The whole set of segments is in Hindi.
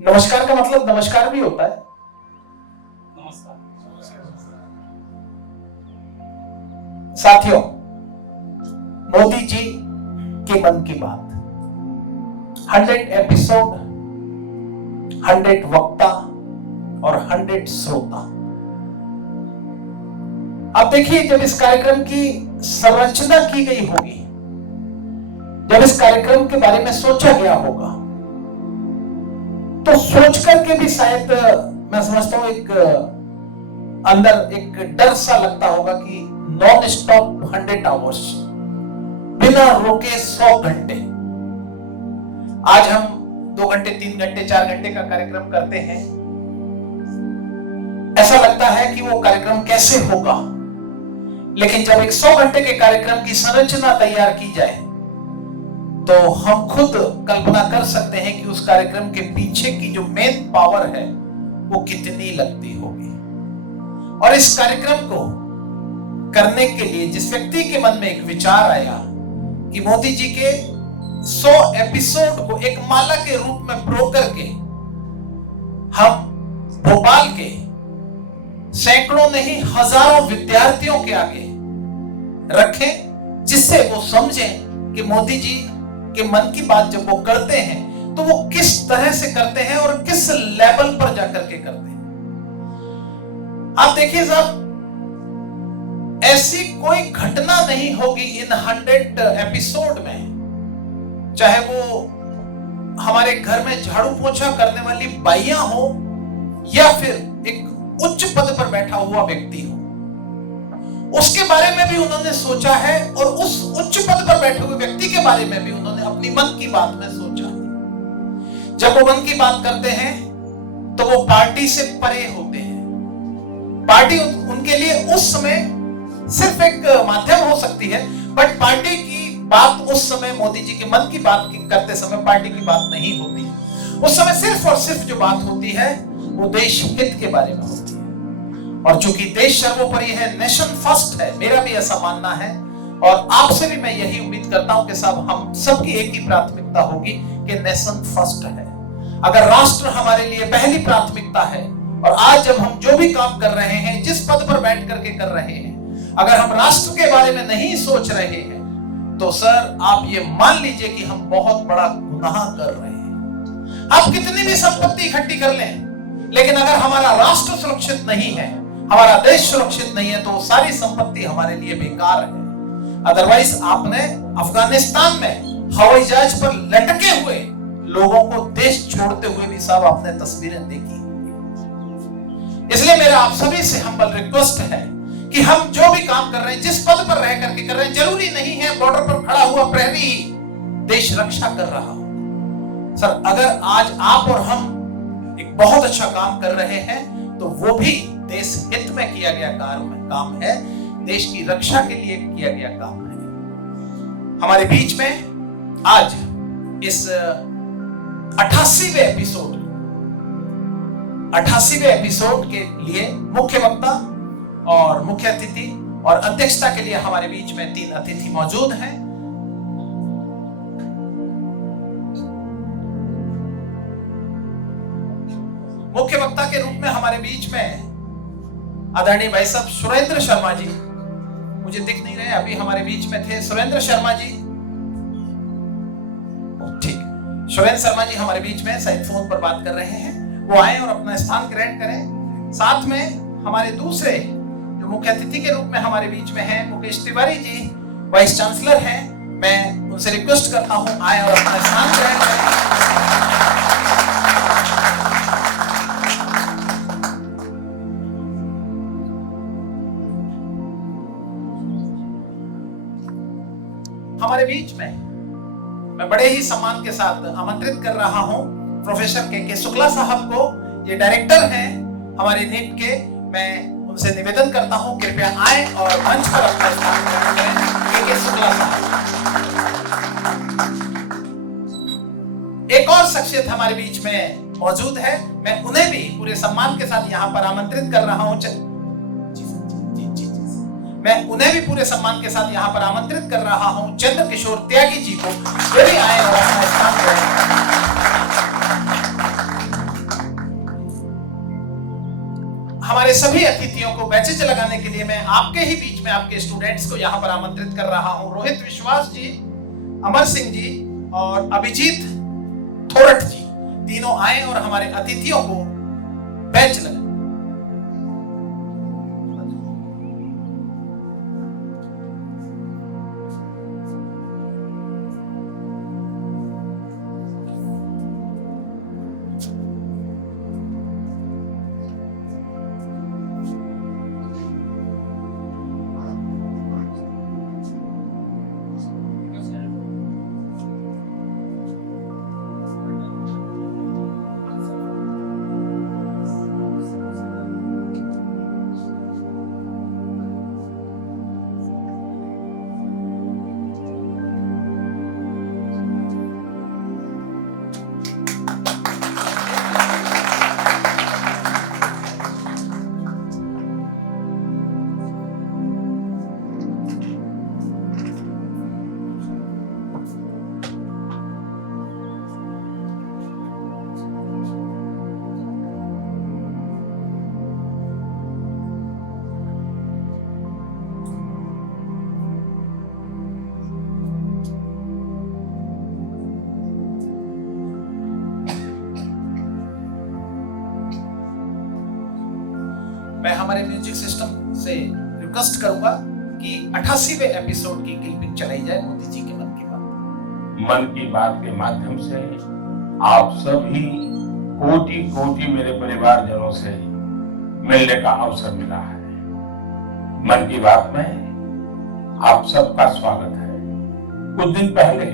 नमस्कार का मतलब नमस्कार भी होता है। साथियों, मोदी जी के मन की बात 100 एपिसोड, 100 वक्ता और 100 श्रोता। अब देखिए, जब इस कार्यक्रम की संरचना की गई होगी, जब इस कार्यक्रम के बारे में सोचा गया होगा, तो सोच करके भी शायद मैं समझता हूं एक अंदर एक डर सा लगता होगा कि नॉन स्टॉप 100 आवर्स, बिना रोके 100 घंटे। आज हम 2 घंटे, 3 घंटे, 4 घंटे का कार्यक्रम करते हैं। ऐसा लगता है कि वो कार्यक्रम कैसे होगा, लेकिन जब एक 100 घंटे के कार्यक्रम की संरचना तैयार की जाए तो हम खुद कल्पना कर सकते हैं कि उस कार्यक्रम के पीछे की जो मेन पावर है वो कितनी लगती होगी। और इस कार्यक्रम को करने के लिए जिस व्यक्ति के मन में एक विचार आया कि मोदी जी के 100 एपिसोड को एक माला के रूप में प्रो करके हम भोपाल के सैकड़ों नहीं हजारों विद्यार्थियों के आगे रखें, जिससे वो समझें कि मोदी जी के मन की बात जब वो करते हैं तो वो किस तरह से करते हैं और किस लेवल पर जाकर के करते हैं। आप देखिए साहब, ऐसी कोई घटना नहीं होगी इन 100 एपिसोड में, चाहे वो हमारे घर में झाड़ू पोछा करने वाली बाइयां हो या फिर एक उच्च पद पर बैठा हुआ व्यक्ति हो, उसके बारे में भी उन्होंने सोचा है और उस उच्च पद पर बैठे हुए व्यक्ति के बारे में भी उन्होंने अपनी मन की बात में सोचा। जब वो मन की बात करते हैं तो वो पार्टी से परे होते हैं। पार्टी उनके लिए उस समय सिर्फ एक माध्यम हो सकती है, बट पार्टी की बात उस समय मोदी जी के मन की बात करते समय पार्टी की बात नहीं होती है। उस समय सिर्फ और सिर्फ जो बात होती है वो देश हित के बारे में होती है। और चूंकि देश सर्वोपरि है, नेशन फर्स्ट है, मेरा भी ऐसा मानना है और आपसे भी मैं यही उम्मीद करता हूं कि सब हम सबकी एक ही प्राथमिकता होगी कि नेशन फर्स्ट है। अगर राष्ट्र हमारे लिए पहली प्राथमिकता है और आज जब हम जो भी काम कर रहे हैं, जिस पद पर बैठ करके कर रहे हैं, अगर हम राष्ट्र के बारे में नहीं सोच रहे हैं तो सर आप ये मान लीजिए कि हम बहुत बड़ा गुनाह कर रहे हैं। आप कितनी भी संपत्ति इकट्ठी कर लें, लेकिन अगर हमारा राष्ट्र सुरक्षित नहीं है, हमारा देश सुरक्षित नहीं है, तो सारी संपत्ति हमारे लिए बेकार है। अदरवाइज आपने अफगानिस्तान में हवाई जहाज पर लटके हुए लोगों को देश छोड़ते हुए भी साहब आपने तस्वीरें देखी। इसलिए मेरा आप सभी से हम्बल रिक्वेस्ट है कि हम जो भी काम कर रहे हैं, जिस पद पर रह करके कर रहे हैं, जरूरी नहीं है बॉर्डर पर खड़ा हुआ प्रहरी देश रक्षा कर रहा हो। सर अगर आज आप और हम एक बहुत अच्छा काम कर रहे हैं तो वो भी देश हित में किया गया काम है, देश की रक्षा के लिए किया गया काम है। हमारे बीच में आज इस 88वें एपिसोड के लिए मुख्य वक्ता और मुख्य अतिथि और अध्यक्षता के लिए हमारे बीच में 3 अतिथि मौजूद हैं। मुख्य वक्ता के रूप में हमारे बीच में आदरणीय भाई साहब सुरेंद्र शर्मा जी, मुझे दिख नहीं रहे, अभी हमारे बीच में थे सुरेंद्र शर्मा जी। ठीक, सुरेंद्र शर्मा जी हमारे बीच में शायद फोन पर बात कर रहे हैं, वो आए और अपना स्थान ग्रहण करें। साथ में हमारे दूसरे जो मुख्य अतिथि के रूप में हमारे बीच में हैं मुकेश तिवारी जी, वाइस चांसलर हैं। मैं उनसे रिक्वेस्ट करता हूं आए और अपना स्थान ग्रहण करें। हमारे बीच में मैं बड़े ही सम्मान के साथ आमंत्रित कर रहा हूं प्रोफेसर के शुक्ला साहब को। ये डायरेक्टर हैं हमारे नीट के। मैं उनसे निवेदन करता हूं कृपया आए और मंच पर अपना स्थान ग्रहण करें। के शुक्ला साहब। एक और शख्सियत हमारे बीच में मौजूद है, मैं उन्हें भी पूरे सम्मान के साथ यहाँ पर आमंत्रित कर रहा हूं। मैं उन्हें भी पूरे सम्मान के साथ यहाँ पर आमंत्रित कर रहा हूं चंद्र किशोर त्यागी जी को, वे भी आए और अपना स्थान ग्रहण करें। सभी अतिथियों को बैचेज लगाने के लिए मैं आपके ही बीच में आपके स्टूडेंट्स को यहाँ पर आमंत्रित कर रहा हूँ। रोहित विश्वास जी, अमर सिंह जी और अभिजीत थोरट जी तीनों आए और हमारे अतिथियों को बैच लगाए। मैं हमारे म्यूजिक सिस्टम से रिक्वेस्ट करूंगा कि 88वें एपिसोड की क्लिपिंग चलाई जाए मोदी जी के मन की बात। मन की बात के माध्यम से आप सभी कोटि कोटि मेरे परिवारजनों से मिलने का अवसर मिला है। मन की बात में आप सबका स्वागत है। कुछ दिन पहले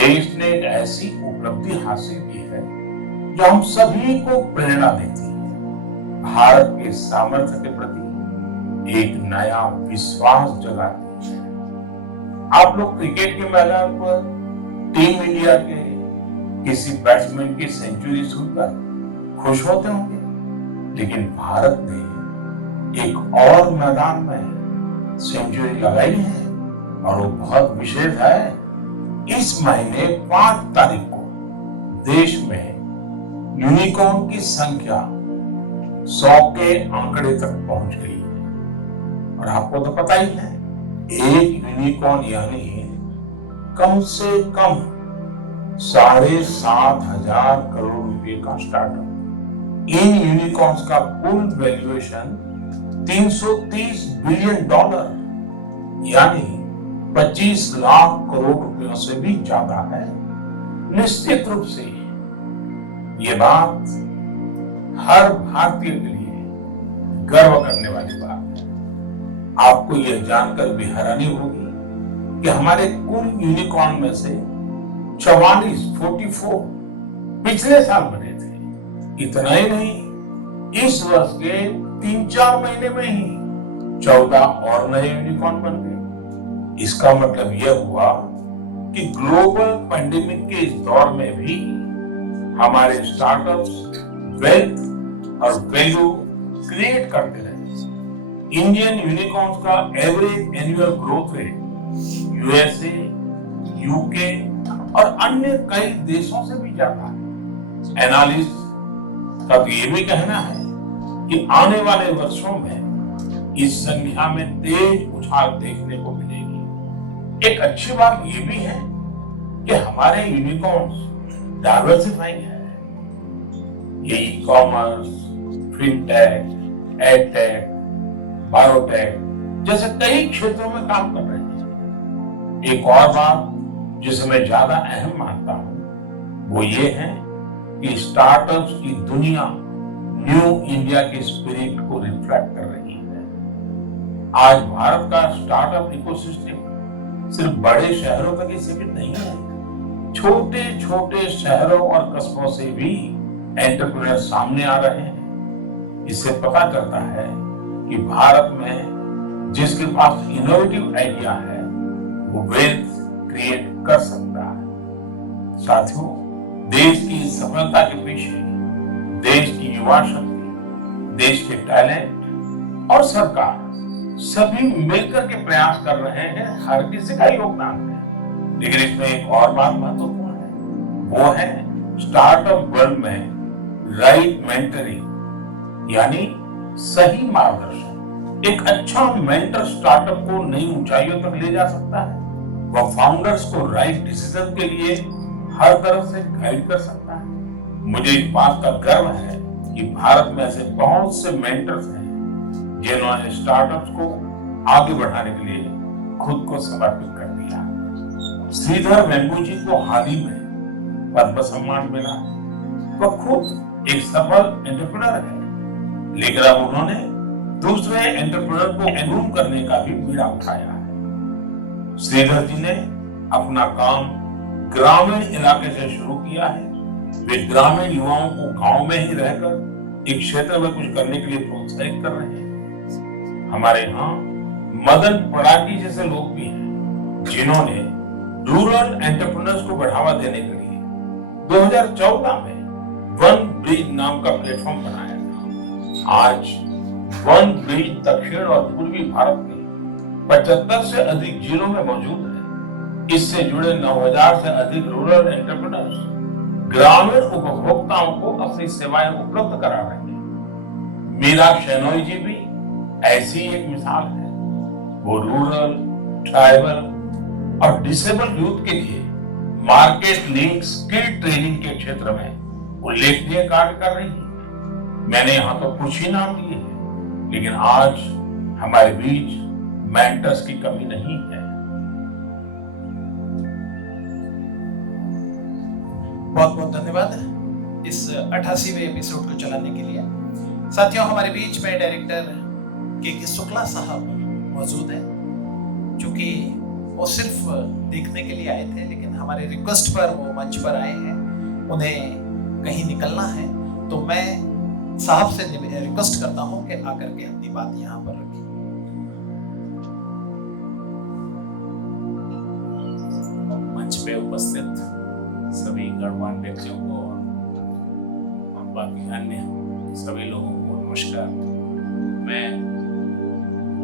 देश ने एक ऐसी उपलब्धि हासिल की है जो हम सभी को प्रेरणा देती है। भारत के सामर्थ्य के प्रति एक नया विश्वास जगाती है। आप लोग क्रिकेट के मैदान पर टीम इंडिया के किसी बैट्समैन की सेंचुरी सुनकर खुश होते होंगे, लेकिन भारत ने एक और मैदान में सेंचुरी लगाई है और वो बहुत विशेष है। इस महीने 5 तारीख को देश में यूनिकॉर्न की संख्या 100 के आंकड़े तक पहुंच गई है। और आपको तो पता ही है, एक यूनिकॉर्न यानी कम से कम 7,500 करोड़ रुपए का स्टार्टअप। इन यूनिकॉर्न्स का कुल वैल्यूएशन $330 बिलियन यानी 25 लाख करोड़ रुपयों से भी ज्यादा है। निश्चित रूप से ये बात हर भारतीय के लिए गर्व करने वाली बात है। आपको यह जानकर भी हैरानी होगी कि हमारे कुल यूनिकॉर्न में से 44 पिछले साल बने थे। इतना ही नहीं, इस वर्ष के 3-4 महीने में ही 14 और नए यूनिकॉर्न बन गए। इसका मतलब यह हुआ कि ग्लोबल पैंडेमिक के इस दौर में भी हमारे स्टार्टअप्स वेल्थ और वैल्यू क्रिएट करते रहे। इंडियन यूनिकॉर्न्स का average annual growth rate USA, UK और अन्य कई देशों से भी ज्यादा है। एनालिस्ट का तो ये भी कहना है कि आने वाले वर्षों में इस संख्या में तेज उछाल देखने को मिलेगी। एक अच्छी बात ये भी है कि हमारे यूनिकॉर्न्स डाइवर्सिफाइंग है। ये ई-कॉमर्स, फिनटेक, एडटेक, बायोटेक जैसे कई क्षेत्रों में काम कर रहे हैं। एक और बात जिसे मैं ज्यादा अहम मानता हूं वो ये है कि स्टार्टअप्स की दुनिया न्यू इंडिया के स्पिरिट को रिफ्लेक्ट कर रही है। आज भारत का स्टार्टअप इकोसिस्टम सिर्फ बड़े शहरों तक ही सीमित नहीं है। छोटे छोटे शहरों और कस्बों से भी एंटरप्रेन्योर सामने आ रहे हैं। इससे पता चलता है कि भारत में जिसके पास इनोवेटिव आइडिया है वो वेल्थ क्रिएट कर सकता है। साथियों, देश की सफलता के पीछे देश की युवा शक्ति, देश के टैलेंट और सरकार सभी मिलकर के प्रयास कर रहे हैं। हर किसी का योगदान है। लेकिन इसमें एक और बात महत्वपूर्ण है, वो है स्टार्टअप वर्ल्ड में राइट मेंटरिंग, यानी सही मार्गदर्शन एक अच्छा मेंटर स्टार्टअप को नई ऊंचाइयों तक ले जा सकता है। वह फाउंडर्स को राइट डिसीजन के लिए हर तरह से गाइड कर सकता है। मुझे इस बात का गर्व है कि भारत में ऐसे बहुत से मेंटर्स हैं जिन्होंने स्टार्टअप्स को आगे बढ़ाने के लिए खुद को समर्पित कर दिया। श्रीधर वेम्बू जी को हाल ही में पद्म सम्मान मिला। वह खुद एक सफल एंटरप्रेन्योर है, लेकिन अब उन्होंने दूसरे एंटरप्रेन्योर को ग्रूम करने का भी बीड़ा उठाया है। श्रीधर जी ने अपना काम ग्रामीण इलाके से शुरू किया है। वे ग्रामीण युवाओं को गांव में ही रहकर एक क्षेत्र में कुछ करने के लिए प्रोत्साहित कर रहे हैं। हमारे यहाँ मदन पड़ाकी जैसे लोग भी हैं जिन्होंने रूरल एंटरप्रेन्योर्स को बढ़ावा देने के लिए 2014 में वन ब्रिज नाम का प्लेटफॉर्म बनाया था। आज वन ब्रिज दक्षिण और पूर्वी भारत के 75 से अधिक जिलों में मौजूद है। इससे जुड़े 9000 से अधिक रूरल एंटरप्रेन्योर्स ग्रामीण उपभोक्ताओं को अपनी सेवाएं उपलब्ध करा रहे हैं। मीरा शेनोई जी भी ऐसी एक मिसाल है। वो रूरल, ट्राइबल और डिसेबल यूथ के लिए मार्केट लिंक स्किल ट्रेनिंग के क्षेत्र में उल्लेखनीय कार्य कर रही है। मैंने यहाँ तो कुछ ही नाम दिए हैं, लेकिन आज हमारे बीच मेंटर्स की कमी नहीं है। बहुत बहुत धन्यवाद इस 88वें एपिसोड को चलाने के लिए। साथियों, हमारे बीच में डायरेक्टर के शुक्ला साहब मौजूद हैं, क्योंकि वो सिर्फ देखने के लिए आए थे, लेकिन हमारे रिक्वेस्ट पर वो मंच पर आए हैं। उन्हें कहीं निकलना है, तो मैं साहब से रिक्वेस्ट करता हूं कि आकर के अपनी बात यहाँ पर रखें। मंच पे उपस्थित सभी गणमान्य व्यक्तियों को और बाकी अन्य सभी लोगों को नमस्कार। मैं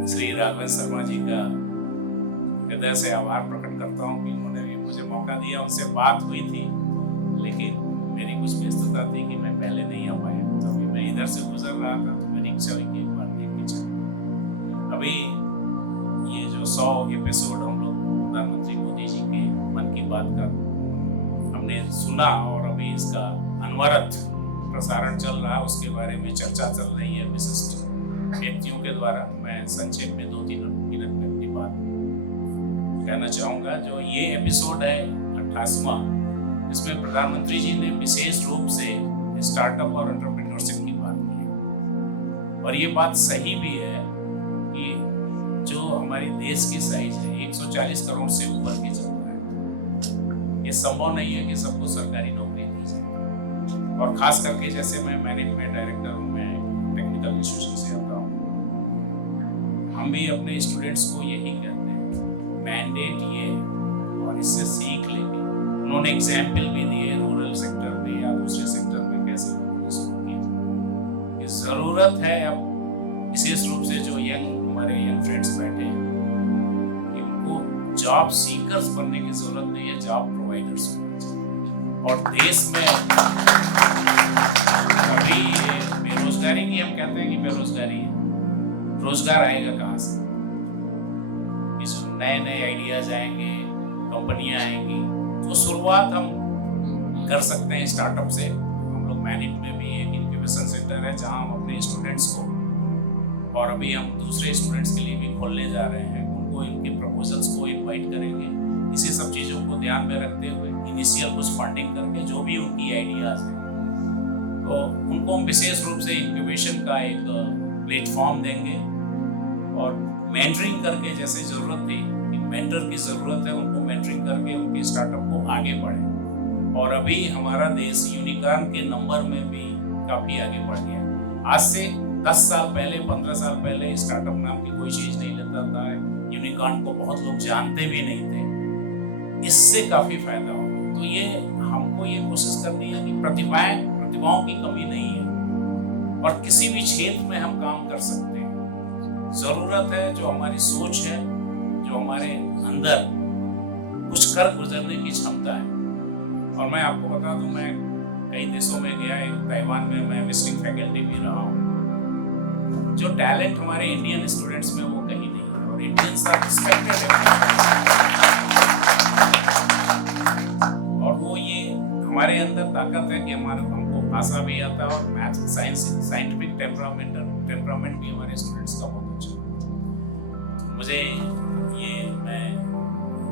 श्री राघवेंद्र शर्मा जी का हृदय से आभार प्रकट करता हूँ कि उन्होंने भी मुझे मौका दिया। उनसे बात हुई थी, लेकिन मेरी कुछ व्यस्तता थी कि मैं पहले नहीं आ पाया। तो अभी मैं इधर से गुजर रहा था, तो मेरी इच्छा हुई कि एक बार देख के चलूं। अभी ये जो 100 एपिसोड हम लोग प्रधानमंत्री मोदी जी के मन की बात का हमने सुना, और अभी इसका अनवरत प्रसारण चल रहा है, उसके बारे में चर्चा चल रही है विशिष्ट व्यक्तियों के द्वारा। मैं संक्षेप में 2-3 मिनट में अपनी बात कहना चाहूँगा। जो ये एपिसोड है 88वां, इसमें प्रधानमंत्री जी ने विशेष रूप से स्टार्टअप और एंटरप्रेन्योरशिप की बात की है। और ये बात सही भी है कि जो हमारी देश की साइज है 140 करोड़ से ऊपर की चल रहा है। ये संभव नहीं है कि सबको सरकारी नौकरी दी जाए। और खास करके जैसे मैं मैनेजमेंट डायरेक्टर हूँ, मैं टेक्निकल इंस्टीट्यूशन से आता हूँ, हम भी अपने स्टूडेंट्स को यही कहते हैं, मैंडेट ये और इससे सीख लेंगे। उन्होंने एग्जाम्पल भी दिए रूरल सेक्टर में या दूसरे सेक्टर में कैसे उन्होंने शुरू किया। जरूरत है अब विशेष रूप से जो हमारे यंग फ्रेंड्स बैठे हैं, कि उनको जॉब सीकर्स बनने की जरूरत नहीं है, जॉब प्रोवाइडर्स होना चाहिए। और देश में अभी बेरोजगारी की हम कहते हैं कि बेरोजगारी है, रोजगार आएगा कहाँ से? इस नए नए आइडियाज आएंगे, कंपनियां आएंगी, तो शुरुआत हम कर सकते हैं स्टार्टअप से। हम लोग मैनिट में भी एक इंक्यूबेशन सेंटर है जहां हम अपने स्टूडेंट्स को, और अभी हम दूसरे स्टूडेंट्स के लिए भी खोलने जा रहे हैं, उनको इनके प्रपोजल्स को इनवाइट करेंगे। इसी सब चीज़ों को ध्यान में रखते हुए इनिशियल कुछ फंडिंग करके जो भी उनकी आइडियाज हैं, तो उनको हम विशेष रूप से इंक्यूबेशन का एक प्लेटफॉर्म देंगे। और मेंटरिंग करके, जैसे ज़रूरत थी कि मेंटर की ज़रूरत है, उनको मेंटरिंग करके उनके स्टार्टअप को आगे बढ़े। और अभी हमारा देश यूनिकॉर्न के नंबर में भी काफ़ी आगे बढ़ गया। आज से 10 साल पहले, 15 साल पहले स्टार्टअप नाम की कोई चीज़ नहीं लेता था। यूनिकॉर्न को बहुत लोग जानते भी नहीं थे। इससे काफ़ी फायदा होगा। तो ये हमको ये कोशिश करनी है कि प्रतिभाओं की कमी नहीं है, और किसी भी क्षेत्र में हम काम कर सकते हैं। ज़रूरत है जो हमारी सोच है, जो हमारे अंदर कुछ कर गुजरने की क्षमता है। और मैं आपको बता दूं, मैं कई देशों में गया, एक ताइवान में मैं विजिटिंग फैकल्टी भी रहा हूँ। जो टैलेंट हमारे इंडियन स्टूडेंट्स में वो कहीं नहीं है, और इंडियंस आर रिस्पेक्टेड है। और वो ये हमारे अंदर ताकत है कि हमको भाषा भी आता है, और मैथ साइंस साइंटिफिक टेम्परामेंट भी हमारे स्टूडेंट्स का बहुत अच्छा है। मुझे मैं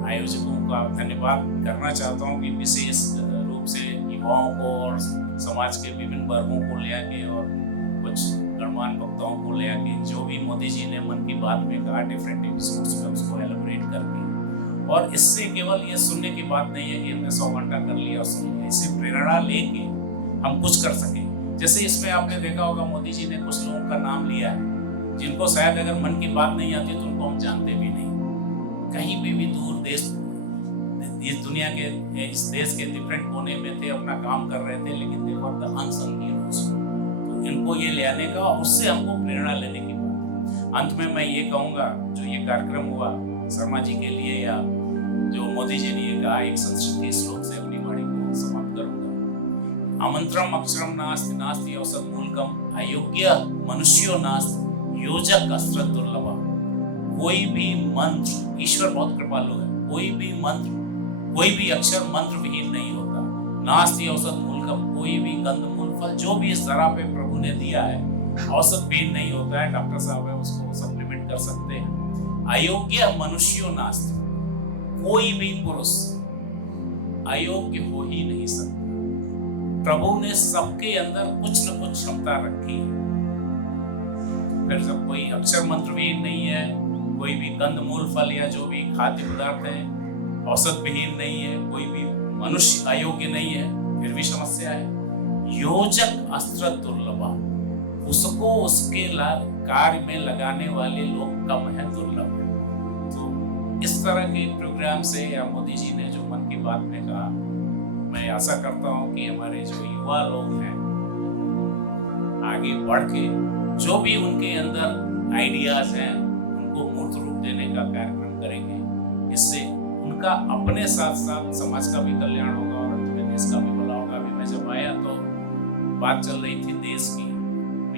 आयोजकों का धन्यवाद करना चाहता हूँ कि विशेष रूप से युवाओं को और समाज के विभिन्न वर्गों को ले आके और कुछ गणमान्य वक्ताओं को ले आके जो भी मोदी जी ने मन की बात में कहा डिफरेंट एपिसोड्स में उसको एलिब्रेट करके, और इससे केवल ये सुनने की बात नहीं है कि हमने 100 घंटा कर लिया और सुन लिया, इससे प्रेरणा लेके हम कुछ कर सके। जैसे इसमें आपने देखा होगा मोदी जी ने कुछ लोगों का नाम लिया है जिनको शायद अगर मन की बात नहीं आती तो उनको हम जानते भी नहीं, कहीं भी दूर देश इस दुनिया के इस देश के डिफरेंट कोने में थे, अपना काम कर रहे थे, लेकिन दे वर द अनसंग हीरोज। तो इनको ये ले आने का, उससे हमको प्रेरणा लेने की बात। अंत में मैं ये कहूँगा, जो ये कार्यक्रम हुआ शर्मा जी के लिए, या जो मोदी जी ने ये कहा, एक संस्कृत श्लोक से अपनी वाणी को समाप्त करूँगा। आमंत्रम अक्षरम नास्ति नास्ति औसत मूलकम अयोग्य मनुष्यो नास्ति योजक अस्त्र दुर्लभ। कोई भी मंत्र, ईश्वर बहुत कृपालु है, कोई भी मंत्र, कोई भी अक्षर मंत्र विहीन नहीं होता। नास्ति औसत मूलकम, कोई भी कंदमूल फल जो भी इस धरा पे प्रभु ने दिया है औसत विहीन नहीं होता है। डॉक्टर साहब है उसको सप्लीमेंट कर सकते हैं। अयोग्य मनुष्यो नास्ति, कोई भी पुरुष अयोग्य हो ही नहीं सकता। प्रभु ने सबके अंदर कुछ न कुछ क्षमता रखी है। फिर जब कोई अक्षर मंत्र विहीन नहीं है, कोई भी कंदमूल फल या जो भी खाद्य पदार्थ है औसत विहीन नहीं है, कोई भी मनुष्य अयोग्य नहीं है, फिर भी समस्या है। योजक अस्त्र दुर्लभ, उसको उसके कार्य में लगाने वाले लोग कम है, दुर्लभ है। तो इस तरह के प्रोग्राम से या मोदी जी ने जो मन की बात में कहा, मैं आशा करता हूँ कि हमारे जो युवा लोग हैं आगे बढ़ के जो भी उनके अंदर आइडियाज हैं उनको मूर्त रूप देने का कार्यक्रम करेंगे। इससे उनका अपने साथ साथ समाज का भी कल्याण होगा और अंत में देश का भी भला होगा। अभी मैं जब आया तो बात चल रही थी देश की,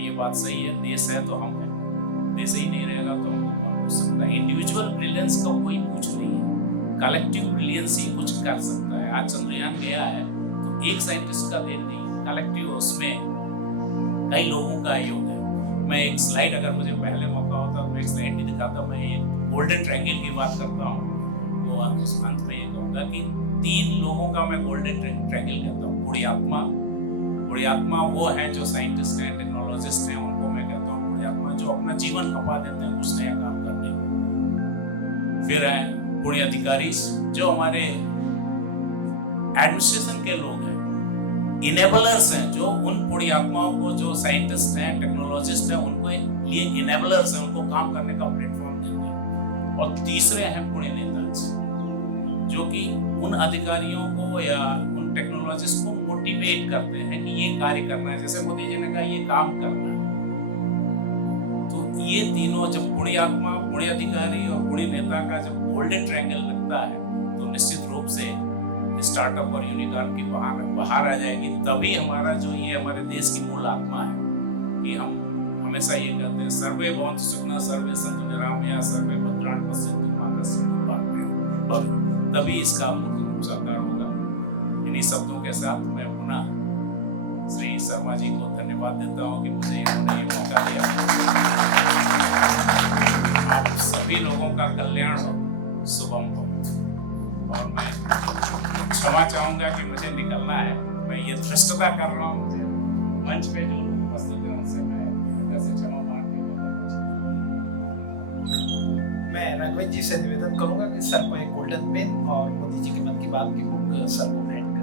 ये बात सही है, देश है तो हम हैं, देश ही नहीं रहेगा तो हमको कौन पूछ सकता है। इंडिविजुअल ब्रिलियंस का कोई पूछ नहीं है, कलेक्टिव ब्रिलियंस ही कुछ कर सकता है। आज चंद्रयान गया है तो एक साइंटिस्ट का देन नहीं, कलेक्टिव उसमें कई लोगों का योग है। मैं एक स्लाइड, अगर मुझे पहले मौका होता तो मैं एक स्लाइड भी दिखाता। मैं ये गोल्डन ट्रायंगल की बात करता हूँ, तो उस अंत में ये कहूँगा कि 3 लोगों का मैं गोल्डन ट्रायंगल कहता हूँ। बुढ़ियात्मा वो हैं जो साइंटिस्ट हैं, टेक्नोलॉजिस्ट हैं, उनको मैं कहता हूँ बुढ़ियात्मा, जो अपना जीवन खपा देते हैं कुछ नया काम करने में। फिर है बुढ़े अधिकारी, जो हमारे एडमिनिस्ट्रेशन के लोग हैं, इनेबलर्स हैं, जो उन बुढ़ी आत्माओं को, जो साइंटिस्ट हैं, टेक्नोलॉजिस्ट हैं, उनको लिए इनेबलर्स हैं, उनको काम करने का प्लेटफॉर्म देते हैं। और तीसरे हैं पुणे नेता, जो कि उन अधिकारियों को या उन टेक्नोलॉजिस्ट को मोटिवेट करते हैं कि ये कार्य करना है। जैसे मोदी जी ने कहा ये काम करना है, तो ये तीनों, जब बुढ़ी आत्मा, बुढ़े अधिकारी और बुढ़े नेता का जब गोल्डन ट्रायंगल लगता है तो निश्चित रूप से स्टार्टअप और यूनिकॉर्न की बाहर आ जाएगी। तभी हमारा जो ये हमारे देश की मूल आत्मा है कि हम हमेशा ये कहते हैं सर्वे भवन्तु सुखिनः सर्वे सन्तु निरामया सर्वे भद्राणि पश्यन्तु मा कश्चित् दुर्भाग्यः। तभी इसका मूर्त रूप साकार होगा। इन्हीं शब्दों के साथ मैं पुनः श्री शर्मा जी को धन्यवाद देता हूँ कि मुझे इन्होंने ये मौका दिया। आप सभी लोगों का कल्याण हो, शुभम हो। और मैं क्षमा चाहूंगा कि मुझे निकलना है, मैं ये धृष्टता कर रहा हूँ। मुझे मंच पे जो उपस्थित है उनसे मैं ऐसे क्षमा मांगते मैं राघवेंद्र जी से निवेदन करूंगा कि सर को एक गोल्डन पेन और मोदी जी की मन की बात की बुक सर को भेंट करें।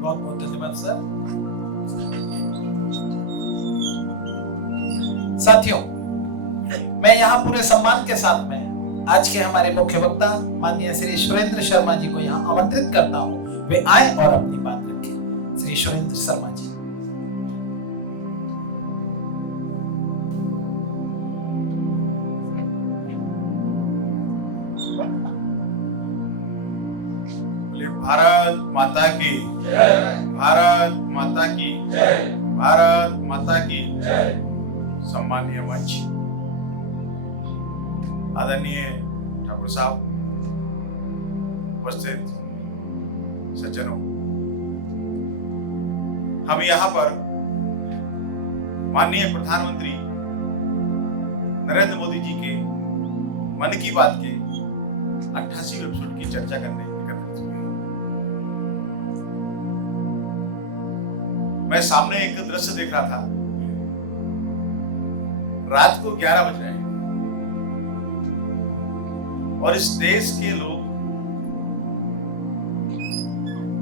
बहुत बहुत धन्यवाद सर। साथियों, मैं यहाँ पूरे सम्मान के साथ में आज के हमारे मुख्य वक्ता माननीय श्री सुरेंद्र शर्मा जी को यहाँ आमंत्रित करता हूँ, वे आए और अपनी बात रखें। ईश्वरेंद्र शर्मा जी। भारत माता की जय, भारत माता की जय, भारत माता की जय। सम्मानीय मंच, आदरणीय ठाकुर साहब, उपस्थित सज्जनों, हम यहाँ पर माननीय प्रधानमंत्री नरेंद्र मोदी जी के मन की बात के 88वें एपिसोड की चर्चा करने एकत्रित हुए। मैं सामने एक दृश्य देख रहा था। रात को 11 बज रहे हैं और इस देश के लोग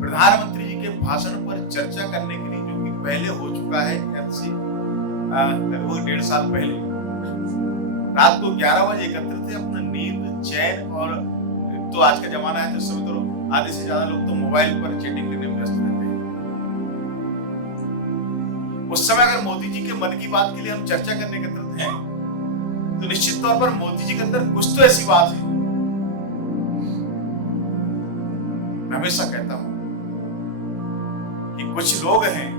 प्रधानमंत्री जी के भाषण पर चर्चा करने के लिए, जो कि पहले हो चुका है लगभग 1.5 साल पहले, रात को 11 बजे एकत्रित थे। अपना नींद, चैन, और तो आज का जमाना है तो इस समय तो आधे से ज्यादा लोग तो मोबाइल पर चैटिंग करने में व्यस्त रहते हैं। उस समय अगर मोदी जी के मन की बात के लिए हम चर्चा करने एकत्रित हैं तो निश्चित तौर पर मोदी जी के अंदर कुछ तो ऐसी बात है। मैं हमेशा कहता हूं कि कुछ लोग हैं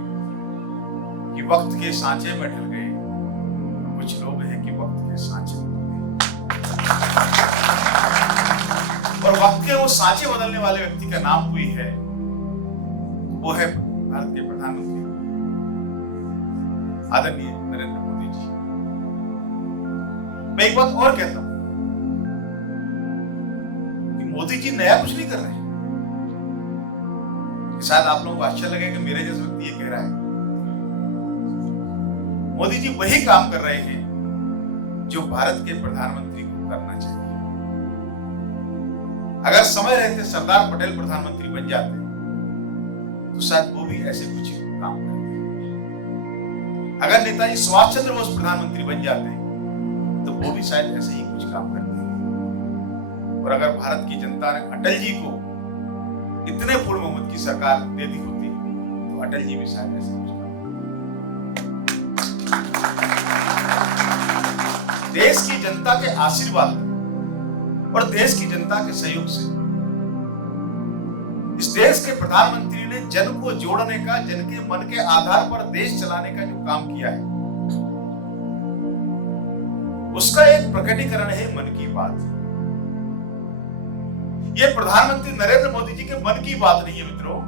कि वक्त के सांचे में ढल गए, कुछ लोग हैं कि वक्त के सांचे में ढल गए। और वक्त के वो सांचे बदलने वाले व्यक्ति का नाम कोई है, वो है भारत के प्रधानमंत्री आदरणीय नरेंद्र मोदी जी। मैं एक बात और कहता हूं कि मोदी जी नया कुछ नहीं कर रहे हैं। शायद आप लोगों को आश्चर्य लगेगा कि मेरे जैसे व्यक्ति ये कह रहा है। मोदी जी वही काम कर रहे हैं जो भारत के प्रधानमंत्री को करना चाहिए। अगर समय रहते सरदार पटेल प्रधानमंत्री बन जाते तो शायद वो भी ऐसे कुछ काम करते। अगर नेताजी सुभाष चंद्र बोस प्रधानमंत्री बन जाते तो वो भी शायद ऐसे ही कुछ काम करते। और अगर भारत की जनता ने अटल जी को इतने पूर्ण बहुमत की सरकार दे दी होती तो अटल जी भी शायद ऐसे कुछ काम करते। देश की जनता के आशीर्वाद और देश की जनता के सहयोग से इस देश के प्रधानमंत्री ने जन को जोड़ने का, जन के मन के आधार पर देश चलाने का जो काम किया है, उसका एक प्रकटीकरण है मन की बात। ये प्रधानमंत्री नरेंद्र मोदी जी के मन की बात नहीं है मित्रों,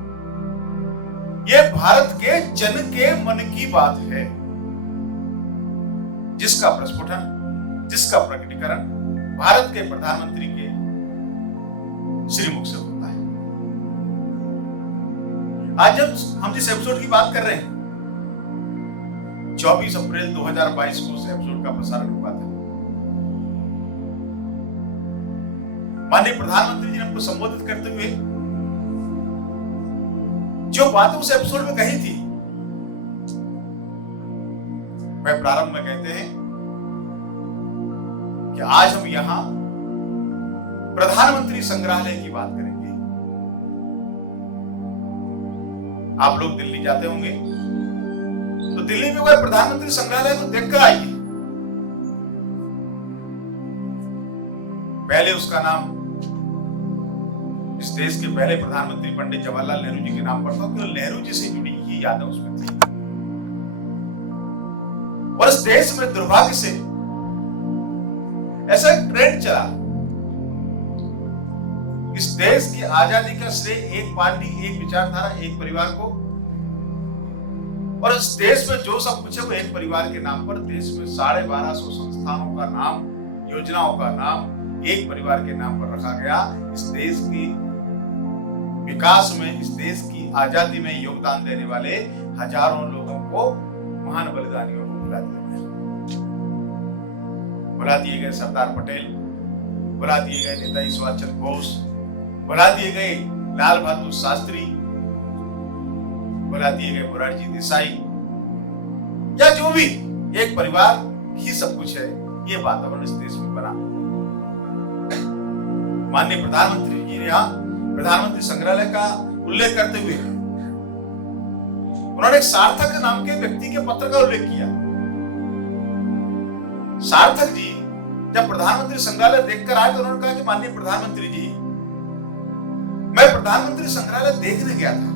ये भारत के जन के मन की बात है, जिसका प्रस्फुटन, जिसका प्रकटीकरण भारत के प्रधानमंत्री के श्रीमुख से होता है। आज जब हम जिस एपिसोड की बात कर रहे हैं, 24 अप्रैल 2022 को उस एपिसोड का प्रसारण हुआ था। माननीय प्रधानमंत्री जी ने हमको संबोधित करते हुए जो बातें उस एपिसोड में कही थी, वह प्रारंभ में कहते हैं कि आज हम यहां प्रधानमंत्री संग्रहालय की बात करेंगे। आप लोग दिल्ली जाते होंगे तो दिल्ली में वह प्रधानमंत्री संग्रहालय को देखकर आइए। पहले उसका नाम इस देश के पहले प्रधानमंत्री पंडित जवाहरलाल नेहरू जी के नाम पर था, क्योंकि नेहरू जी से जुड़ी ही यादें उसमें थी। और इस देश में दुर्भाग्य से ऐसा एक ट्रेंड चला, इस देश की आजादी का श्रेय एक पार्टी, एक विचारधारा, एक परिवार को, और इस देश में जो सब कुछ है वो एक परिवार के नाम पर। देश में 1250 संस्थानों का नाम, योजनाओं का नाम एक परिवार के नाम पर रखा गया। इस देश की विकास में, इस देश की आजादी में योगदान देने वाले हजारों लोगों को, महान बलिदानियों को भुला दिया गया। भुला दिए गए सरदार पटेल, भुला दिए गए नेताजी सुभाष चंद्र बोस, भुला दिए गए लाल बहादुर शास्त्री, भुला दिए गए मोरारजी देसाई, या जो भी एक परिवार ही सब कुछ है, ये वातावरण इस देश में बना। माननीय प्रधानमंत्री जी ने यहाँ प्रधानमंत्री संग्रहालय का उल्लेख करते हुए उन्होंने एक सार्थक नाम के व्यक्ति के पत्र का उल्लेख किया। सार्थक जी जब प्रधानमंत्री संग्रहालय देखकर आए तो उन्होंने कहा कि माननीय प्रधानमंत्री जी, मैं प्रधानमंत्री संग्रहालय देखने गया था,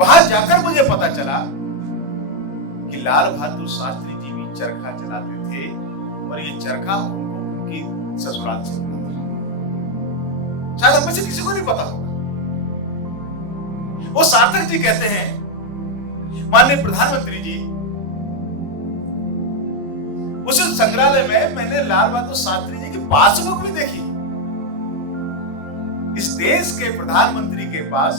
वहां जाकर मुझे पता चला कि लाल बहादुर शास्त्री जी भी चरखा चलाते थे और ये चरखा उनको उनकी ससुराल से मिला था। शायद हम में से किसी को नहीं पता होगा। वो सार्थक जी कहते हैं, माननीय प्रधानमंत्री जी, उस संग्रहालय में मैंने लाल बहादुर शास्त्री जी की पासबुक भी देखी। इस देश के प्रधानमंत्री के पास,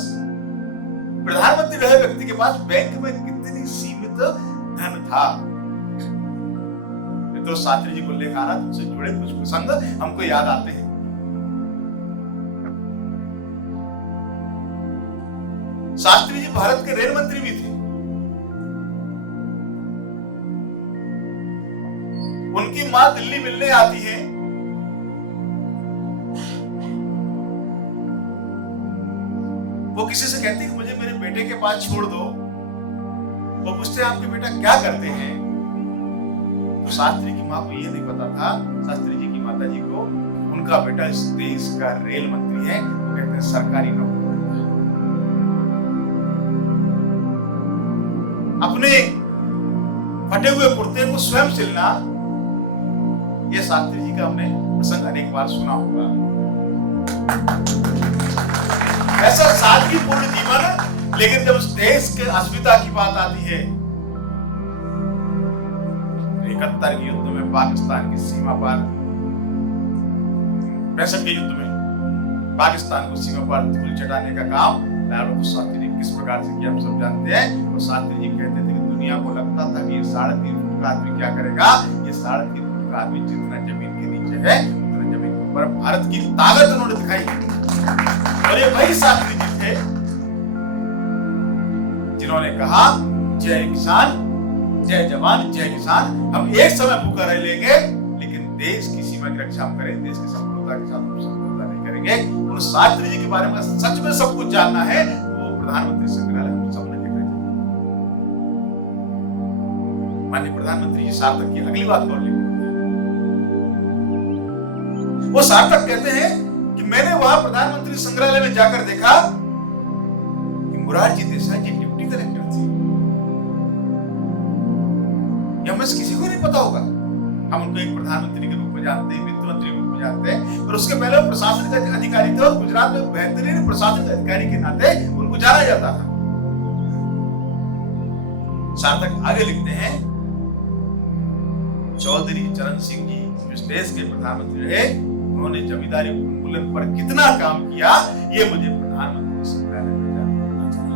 प्रधानमंत्री रहे व्यक्ति के पास बैंक में कितनी सीमित धन था। तो शास्त्री जी को लेकर आना, तुमसे जुड़े कुछ प्रसंग हमको याद आते हैं। शास्त्री जी भारत के रेल मंत्री भी थे। उनकी मां दिल्ली मिलने आती है। वो किसी से कहती है कि मुझे मेरे बेटे के पास छोड़ दो। वो पूछते हैं आपके बेटा क्या करते हैं? तो शास्त्री की मां को ये नहीं पता था, शास्त्री जी की माता जी को, उनका बेटा इस देश का रेल मंत्री है। वो कहते हैं सरकारी नौकरी करता है। अपने फटे हुए कुर्ते को स्वयं सिलना, ये शास्त्री जी का हमने प्रसंग अनेक बार सुना होगा। ऐसा सादगीपूर्ण जीवन, लेकिन जब उस देश के अस्मिता की बात आती है, 71 के युद्ध में पाकिस्तान की सीमा पार, 65 के युद्ध में पाकिस्तान को सीमा पार धूल चटाने का काम लाल बहादुर शास्त्री ने किस प्रकार से किया हम सब जानते हैं। और शास्त्री जी कहते थे कि दुनिया को लगता था कि ये 3.5 फुट का आदमी क्या करेगा। ये 3.5 फुट का आदमी जितना जमीन के नीचे है उतना जमीन के ऊपर भारत की ताकत उन्होंने दिखाई। और ये वही शास्त्री जी थे जिन्होंने कहा, जय किसान, जय जवान, जय किसान। हम एक समय भूखा रह लेंगे, लेकिन देश की सीमा की रक्षा हम करें, देश की संप्रभुता के साथ हम समझौता नहीं करेंगे। उन शास्त्री जी के बारे में सच में सब कुछ जानना है तो वो प्रधानमंत्री संग्रहालय हम सबने देखा है। माननीय प्रधानमंत्री जी सार्थक की अगली बात कौन लिखते हैं? वो सार्थक कहते हैं कि मैंने वहां प्रधानमंत्री संग्रहालय में जाकर देखा कि मोरारजी देसाई जी डिप्टी कलेक्टर थे। यह हमें किसी को नहीं पता होगा। हम उनको एक प्रधानमंत्री के रूप में जानते हैं, वित्त मंत्री के रूप में जानते हैं, और उसके पहले प्रशासनिक अधिकारी थे और गुजरात में बेहतरीन प्रशासनिक अधिकारी के नाते उनको जाना जाता था। सार्थक आगे लिखते हैं, चौधरी चरण सिंह जी जिस देश के प्रधानमंत्री रहे, उन्होंने जमींदारी उन्मूलन पर कितना काम किया, ये मुझे प्रधानमंत्री संग्रहालय में जाकर पता चला।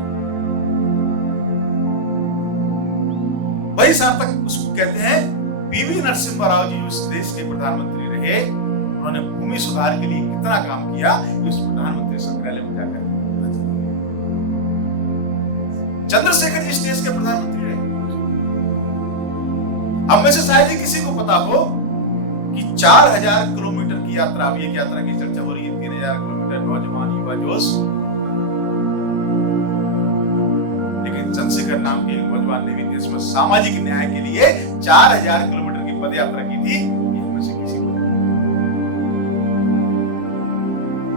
वही सार्थक उसको कहते हैं, पीवी नरसिम्हा राव जी उस देश के प्रधानमंत्री रहे, उन्होंने भूमि सुधार के लिए कितना काम किया, उस प्रधानमंत्री संग्रहालय में जाकर पता चला। चंद्रशेखर जी इस देश के प्रधानमंत्री रहे। हम में से शायद ही किसी को पता हो कि 4000 किलोमीटर की यात्रा, अब एक यात्रा की चर्चा हो रही है, 3000 किलोमीटर, नौजवान युवा जोश, लेकिन चंद्रशेखर नाम के नौजवान ने भी देश में सामाजिक न्याय के लिए 4000 किलोमीटर की पद यात्रा की थी। ये हम में से किसी को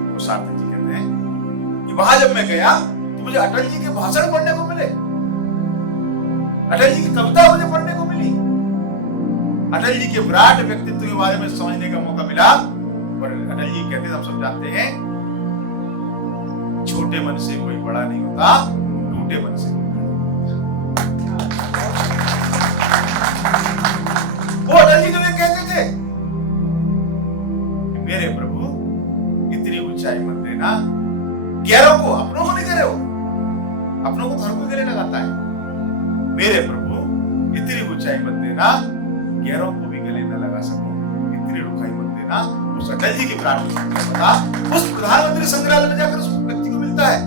तो सार्थक जी कहते हैं कि वहां जब मैं गया तो मुझे अटल जी के भाषण पढ़ने को मिले, अटल जी की कविता मुझे पढ़ने को मिली, अटल जी के विराट व्यक्तित्व के बारे में समझने का मौका मिला। और अटल जी कहते, हम सब जानते हैं, छोटे मन से कोई बड़ा नहीं होता, टूटे मन से। वो अटल जी तो ये कहते थे कि मेरे प्रभु इतनी ऊंचाई मत देना, गैरों को, अपनों को नहीं करे हो, अपनों को धर्म को गले लगाता है। मेरे प्रभु इतनी ऊंचाई मत देना, गैरों को भी गले न लगा सकूं, इतनी रुखाई मत देना। उस अटल जी के विराट पता उस प्रधानमंत्री संग्रहालय में जाकर उस व्यक्ति को मिलता है।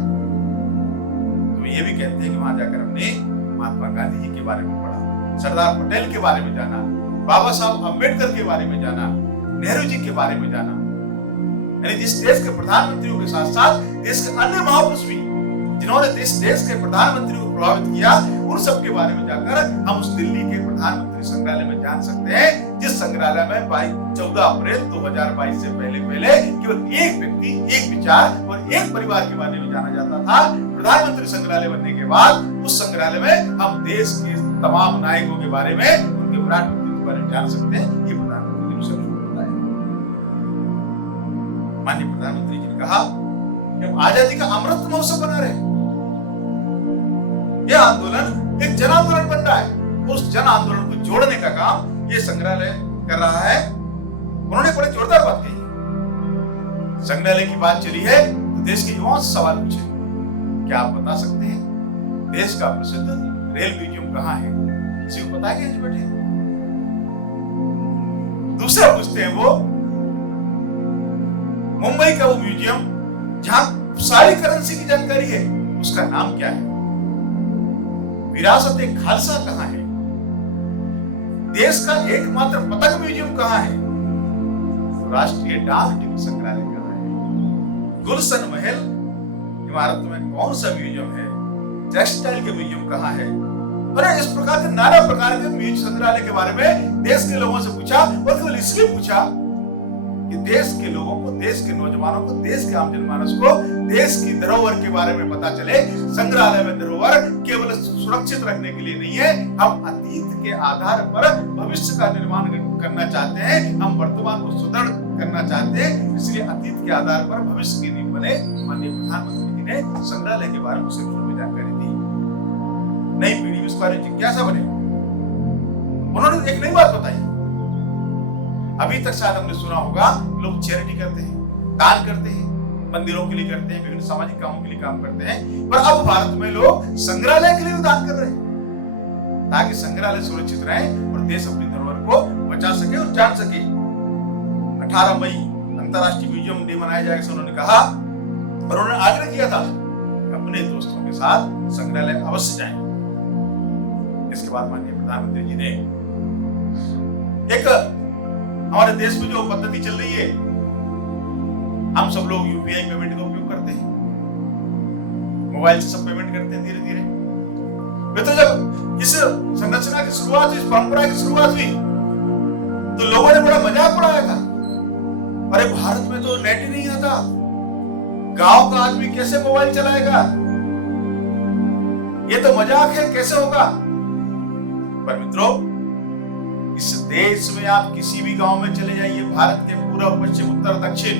तो ये भी कहते हैं कि वहां जाकर हमने महात्मा गांधी जी के बारे में पढ़ा, सरदार पटेल के बारे में जाना, बाबा साहब अम्बेडकर के बारे में जाना, नेहरू जी के बारे में जाना। यानी जिस देश के प्रधानमंत्रियों के साथ साथ देश के अन्य महापुरुष भी जिन्होंने देश के प्रधानमंत्री को प्रभावित किया, उन सब के बारे में जाकर हम उस दिल्ली के प्रधानमंत्री संग्रहालय में जान सकते हैं, जिस संग्रहालय में 14 अप्रैल 2022 से पहले केवल एक व्यक्ति, एक विचार और एक परिवार के बारे में जाना जाता था। प्रधानमंत्री संग्रहालय बनने के बाद उस संग्रहालय में हम देश के तमाम नायकों के बारे में, उनके विराट व्यक्तित्व के बारे में जान सकते हैं। ये प्रधानमंत्री ने सबको बताया। माननीय प्रधानमंत्री जी ने कहा कि हम आजादी का अमृत महोत्सव बना रहे हैं। यह आंदोलन एक जन आंदोलन बन रहा है। उस जन आंदोलन को जोड़ने का काम ये संग्रहालय कर रहा है। उन्होंने बड़े जोरदार बात कही। संग्रहालय की बात चली है तो देश के युवाओं से सवाल पूछे, क्या आप बता सकते हैं देश का प्रसिद्ध रेल म्यूजियम कहाँ है? किसी को पता है क्या? बैठे दूसरा पूछते हैं वो मुंबई का वो म्यूजियम जहां सारी करेंसी की जानकारी है, उसका नाम क्या है? विरासत ए खालसा कहाँ है? देश का एकमात्र पतंग म्यूजियम कहाँ है? राष्ट्रीय डाक टिकट संग्रहालय कहाँ है? गुलशन महल इमारत में कौन सा म्यूजियम है? टेक्सटाइल के म्यूजियम कहाँ है? और इस प्रकार के नाना प्रकार के म्यूजियम संग्रहालय के बारे में देश के लोगों से पूछा, और केवल इसलिए पूछा कि देश के लोगों को, देश के नौजवानों को, देश के आम जनमानस को देश की धरोहर के बारे में पता चले। संग्रहालय में धरोहर केवल सुरक्षित रखने के लिए नहीं है, हम अतीत के आधार पर भविष्य का निर्माण करना चाहते हैं, हम वर्तमान को सुदृढ़ करना चाहते हैं। इसलिए अतीत के आधार पर भविष्य की नींव बने। माननीय प्रधानमंत्री जी ने संग्रहालय के बारे में शुरू में जानकारी दी। नई पीढ़ी इस बारे में जिज्ञासा बने। उन्होंने एक नई बात बताई। अभी तक शायद हमने सुना होगा लोग चैरिटी करते हैं, दान करते हैं, मंदिरों के लिए करते हैं, विभिन्न सामाजिक कामों के लिए काम करते हैं, पर अब भारत में लोग संग्रहालय के लिए भी दान कर रहे हैं, ताकि संग्रहालय सुरक्षित रहे और देश अपनी धरोहर को बचा सके और जान सके। 18 मई अंतर्राष्ट्रीय म्यूजियम डे मनाया जाएगा, उन्होंने कहा, और उन्होंने आग्रह किया था अपने दोस्तों के साथ संग्रहालय अवश्य जाएं। इसके बाद माननीय प्रधानमंत्री जी ने एक हमारे देश में जो पद्धति चल रही है, हम सब लोग यूपीआई पेमेंट का उपयोग करते हैं, मोबाइल से सब पेमेंट करते हैं धीरे धीरे। तो जब इस संरचना की शुरुआत हुई, इस परंपरा की शुरुआत हुई, तो लोगों ने बड़ा मजाक उड़ाया था, अरे भारत में तो नेट ही नहीं आता, गांव का आदमी कैसे मोबाइल चलाएगा, ये तो मजाक है, कैसे होगा? पर मित्रों, इस देश में आप किसी भी गांव में चले जाइए, भारत के पूर्व, पश्चिम, उत्तर, दक्षिण,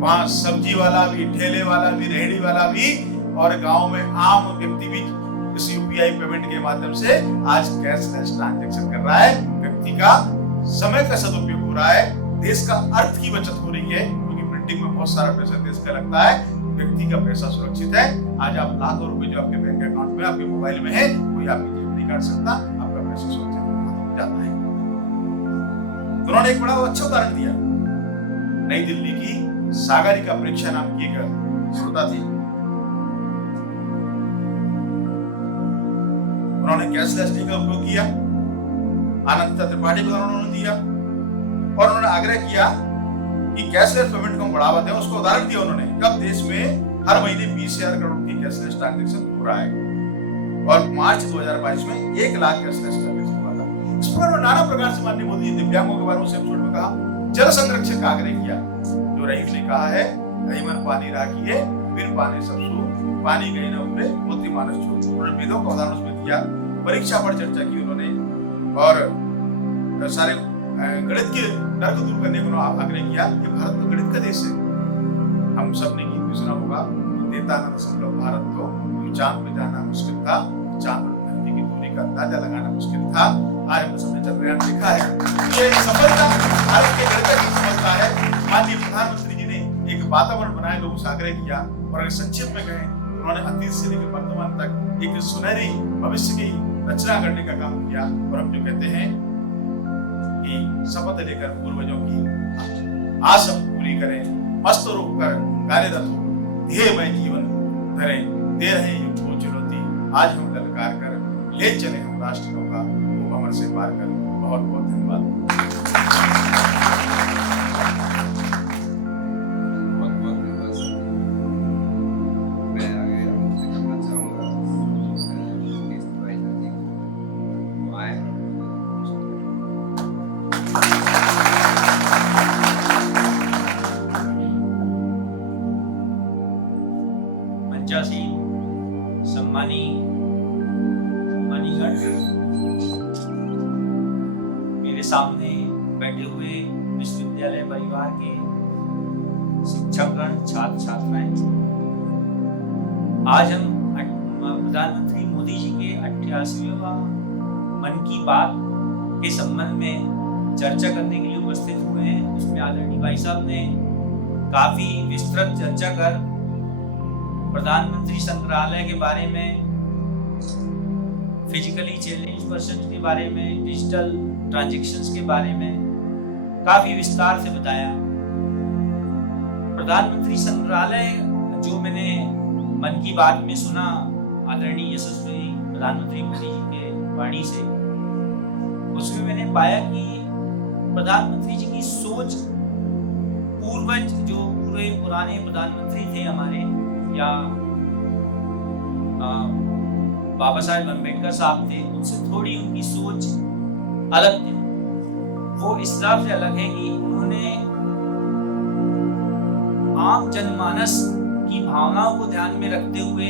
वहां सब्जी वाला भी, ठेले वाला भी, रेहड़ी वाला भी और गांव में आम व्यक्ति भी इस यूपीआई पेमेंट के माध्यम से आज कैशलेस ट्रांजैक्शन कर रहा है। व्यक्ति का समय का सदुपयोग हो रहा है, देश का अर्थ की बचत हो रही है, क्योंकि प्रिंटिंग में बहुत सारा पैसा देश का लगता है, व्यक्ति का पैसा सुरक्षित है। आज आप लाखों रुपए जो आपके बैंक अकाउंट में, आपके मोबाइल में है, कोई आपकी जेब नहीं काट सकता, आपका पैसा सुरक्षित जाता है। तो उन्होंने एक बड़ा अच्छा उदाहरण दिया। नई दिल्ली की सागरिका परीक्षा नाम की एक श्रोता थी, उन्होंने कैशलेस डे का उपयोग किया, आनंद त्रिपाठी को उन्होंने दिया और उन्होंने आग्रह किया कि कैशलेस पेमेंट को बढ़ावा दें। उसको उदाहरण दिया उन्होंने, कब देश में हर महीने 20,000 करोड़ की कैशलेस ट्रांजैक्शन हो रहा है और मार्च 2022 में 1 लाख कैशलेस ट्रांजैक्शन हुआ था। इस पर नाना प्रकार से माननीय मोदी जी दिव्यांगों के बारे में उस एपिसोड में कहा, जल संरक्षण का आग्रह किया। जो रहीम ने कहा है, रहीमन पानी राखिए, बिन पानी सब सूख, पानी गए न उबरे, मोती मानस छूट। उन्होंने वेदों का उदाहरण उसमें दिया, परीक्षा पर चर्चा की उन्होंने और सारे गणित के डर को दूर करने को आग्रह किया कि भारत तो गणित का देश है। हम सब ने गीत भी सुना होगा, देता न दशमलव भारत को, चांद पे जाना मुश्किल था, चांद और धरती की दूरी का अंदाजा लगाना मुश्किल था। आज हम सबने चंद्रयान देखा है, ये सफलता भारत के गणित की सफलता है। माननीय प्रधानमंत्री जी ने एक वातावरण बनाया, लोगों से आग्रह किया, और अगर संक्षेप में कहें तो उन्होंने अतीत से लेकर वर्तमान तक एक सुनहरी भविष्य की रचना करने का काम किया। और हम जो कहते हैं कि शपथ लेकर पूर्वजों की आस पूरी करें, मस्त रूप कर कार्यरत हो, ध्येयमय जीवन धरें, दे रहे युग को चुनौती, आज हम ललकार कर ले चले हम राष्ट्रों का वो अमर से पार कर। बहुत बहुत धन्यवाद। मैं मेरे सामने बैठे हुए विश्वविद्यालय परिवार के शिक्षकगण, छात्र छात्राएं, आज हम प्रधानमंत्री मोदी जी के 88वां मन की बात के संबंध में चर्चा करने के लिए उपस्थित हुए हैं। उसमें आदरणीय भाई साहब ने काफी विस्तृत चर्चा कर प्रधानमंत्री संग्रहालय के बारे में, फिजिकली चैलेंज पर्सन के बारे में, डिजिटल ट्रांजैक्शंस के बारे में काफी विस्तार से बताया। प्रधानमंत्री संग्रहालय जो मैंने मन की बात में सुना आदरणीय यशस्वी प्रधानमंत्री मोदी जी के वाणी से, उसमें मैंने पाया कि प्रधानमंत्री जी की सोच पूर्वज जो पूरे पुराने प्रधानमंत्री थे हमारे, या बाबा साहेब अम्बेडकर साहब थे, उनसे थोड़ी उनकी सोच अलग थी। वो इस हिसाब से अलग है कि उन्होंने आम जनमानस की भावनाओं को ध्यान में रखते हुए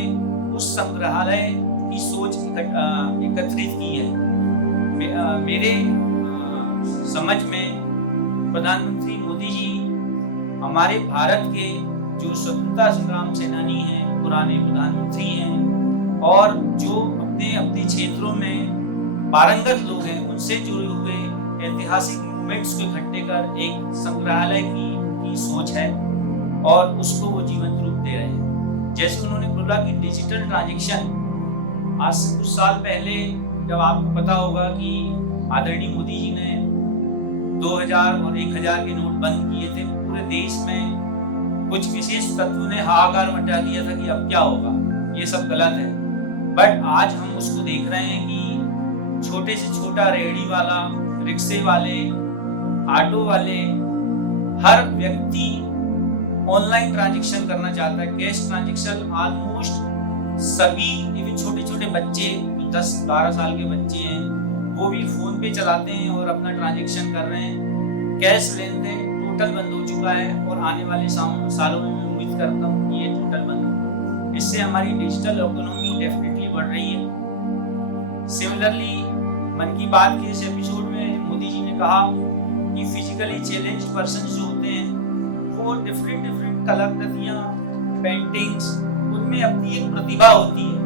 उस संग्रहालय की सोच एकत्रित की है। मेरे समझ में प्रधानमंत्री मोदी जी हमारे भारत के जो स्वतंत्रता संग्राम सेनानी हैं, पुराने प्रधानमंत्री हैं, और जो अपने अपने क्षेत्रों में पारंगत लोग हैं, उनसे जुड़े हुए ऐतिहासिक मूवमेंट्स को इकट्ठे कर एक संग्रहालय की सोच है और उसको वो जीवंत रूप दे रहे हैं। जैसे उन्होंने बोला कि डिजिटल ट्रांजैक्शन, आज से कुछ साल पहले जब आपको पता होगा कि आदरणीय मोदी जी ने 2000 और 1000 के नोट बंद किए थे, पूरे देश में कुछ विशेष तत्वों ने हाहाकार मचा दिया था कि अब क्या होगा, ये सब गलत है। बट आज हम उसको देख रहे हैं कि छोटे से छोटा रेहड़ी वाला, रिक्शे वाले, ऑटो वाले, हर व्यक्ति ऑनलाइन ट्रांजैक्शन करना चाहता है। कैश ट्रांजैक्शन ऑलमोस्ट सभी, इवन छोटे छोटे बच्चे 10-12 साल के बच्चे हैं, वो भी फोन पे चलाते हैं और अपना ट्रांजैक्शन कर रहे हैं। कैश लेन देन टोटल बंद हो चुका है और आने वाले सालों में मैं उम्मीद करता हूँ कि ये टोटल बंद हो। इससे हमारी डिजिटल इकोनॉमी डेफिनेटली बढ़ रही है। सिमिलरली मन की बात के इस एपिसोड में मोदी जी ने कहा कि फिजिकली चैलेंज पर्सन जो होते हैं वो डिफरेंट कलाकृतियाँ, पेंटिंग्स, उनमें अपनी एक प्रतिभा होती है।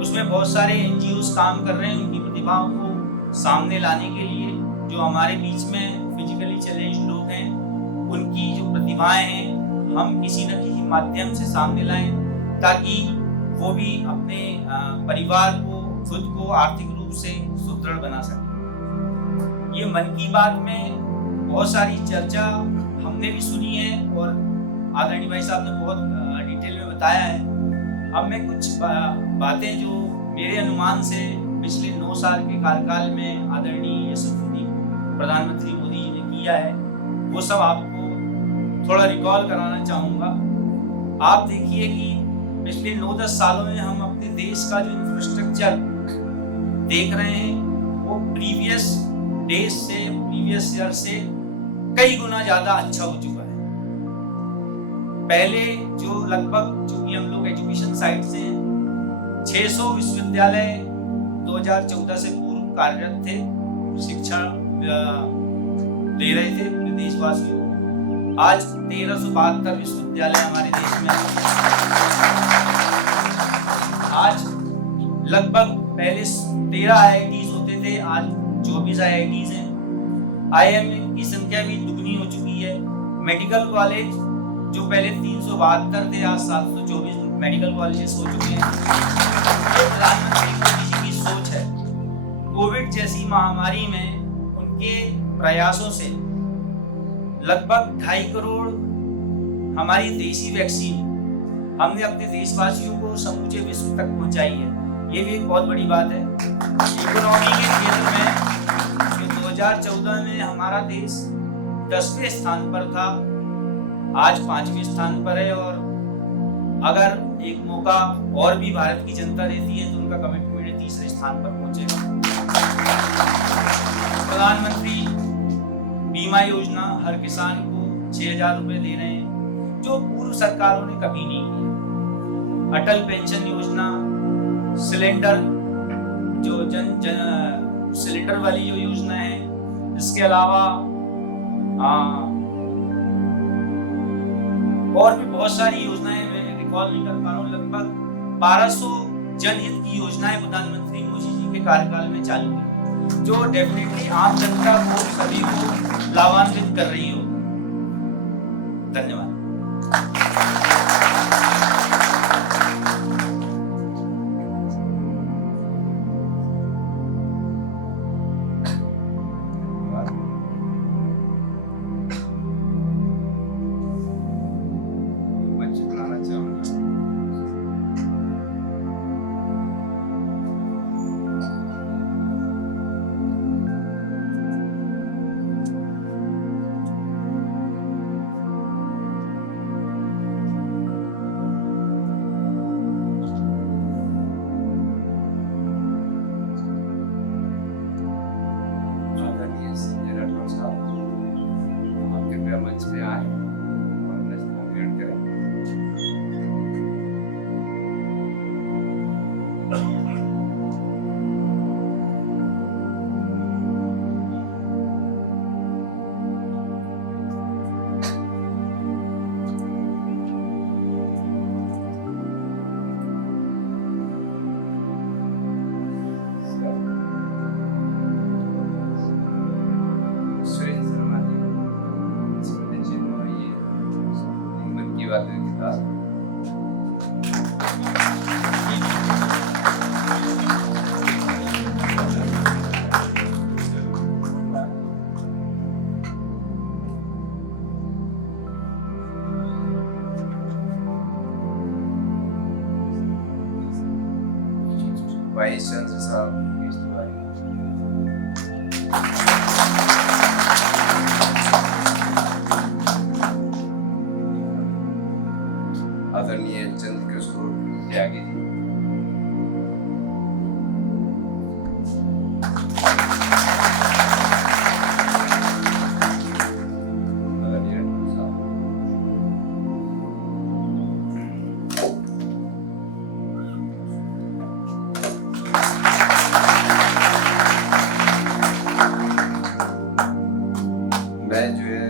उसमें बहुत सारे NGOs काम कर रहे हैं उनकी प्रतिभाओं को सामने लाने के लिए। जो हमारे बीच में फिजिकली चैलेंज लोग हैं, उनकी जो प्रतिभाएं हैं हम किसी न किसी माध्यम से सामने लाएं, ताकि वो भी अपने परिवार को, खुद को आर्थिक रूप से सुदृढ़ बना सके। ये मन की बात में बहुत सारी चर्चा हमने भी सुनी है और आदरणीय भाई साहब ने बहुत डिटेल में बताया है। अब मैं कुछ बातें जो मेरे अनुमान से पिछले 9 साल के कार्यकाल में आदरणीय यशस्वी प्रधानमंत्री मोदी जी ने किया है, वो सब आपको थोड़ा रिकॉल कराना चाहूँगा। आप देखिए कि पिछले 9-10 सालों में हम अपने देश का जो इंफ्रास्ट्रक्चर देख रहे हैं वो प्रीवियस ईयर से कई गुना ज़्यादा अच्छा हो चुका है। पहले जो लगभग, चूंकि हम लोग एजुकेशन साइड से 600 विश्वविद्यालय 2014 से पूर्व कार्यरत थे, शिक्षा दे रहे थे पूरे देशवासियों को। आज 1372 विश्वविद्यालय हमारे देश में हैं। आज लगभग पहले 13 IITs होते थे, आज 24 IITs हैं। IIM की संख्या भी दुगनी हो चुकी है। मेडिकल कॉलेज जो पहले 372 थे, आज 724 मेडिकल कॉलेजेस हो चुके हैं। ये प्रधानमंत्री मोदी जी की सोच है। कोविड जैसी महामारी में उनके प्रयासों से लगभग 2.5 करोड़ हमारी देसी वैक्सीन हमने अपने देशवासियों को समूचे विश्व तक पहुंचाई है। ये भी एक बहुत बड़ी बात है। इकोनॉमी के क्षेत्र में 2014 में हमारा देश 10वें स्थान पर था, आज 5वें स्थान पर है। और अगर एक मौका और भी भारत की जनता देती है तो उनका कमिटमेंट है 3रे स्थान पर पहुंचेगा। प्रधानमंत्री बीमा योजना हर किसान को 6,000 रुपए दे रहे हैं, जो पूर्व सरकारों ने कभी नहीं किया। अटल पेंशन योजना, सिलेंडर जो सिलेंडर वाली जो योजना है, इसके अलावा और भी बहुत सारी योजनाएं मैं रिकॉल नहीं कर पा रहा हूँ। लगभग 1200 जनहित की योजनाएं प्रधानमंत्री मोदी जी के कार्यकाल में चालू हुई, जो डेफिनेटली आम जनता को, सभी को लाभान्वित कर रही हो। धन्यवाद। मंच पे आए और नेशनल ग्रेड करें। सुरेश शर्मा जी की बात किताब वाइस चांसलर साहब आदरणीय चंद्र किशोर त्यागी जी, आदरणीय साहब, मैं जो है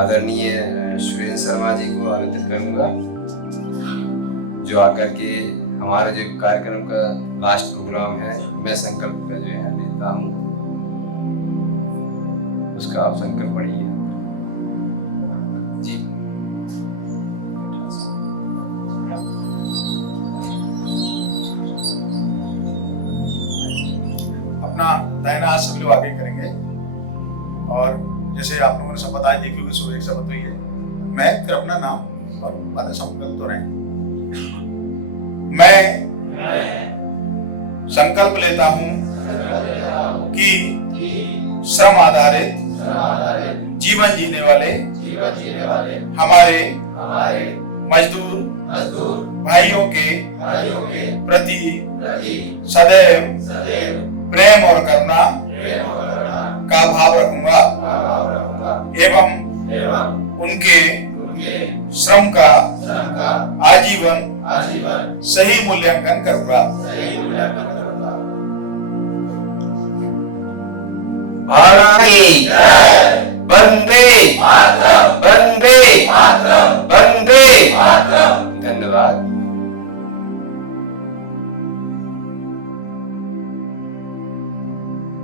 आदरणीय सुरेश शर्मा जी को आमंत्रित करूंगा, जो आकर के हमारा जो कार्यक्रम का लास्ट प्रोग्राम है, मैं संकल्प का जो है लेता हूँ, उसका आप संकल्प पढ़िए जी। अपना दाहिना हाथ सभी लोग आगे करेंगे और जैसे आप लोगों ने शपथ आज देखी होगी, सुबह एक शपथ हुई है। मैं फिर अपना नाम और बातें संकल्प तो रहे। मैं संकल्प लेता हूँ कि श्रम आधारित जीवन जीने वाले हमारे मजदूर भाइयों के प्रति सदैव प्रेम और करुणा का भाव रखूंगा एवं उनके श्रम का आजीवन सही मूल्यांकन करूंगा। भारत की वंदे मातरम, वंदे मातरम।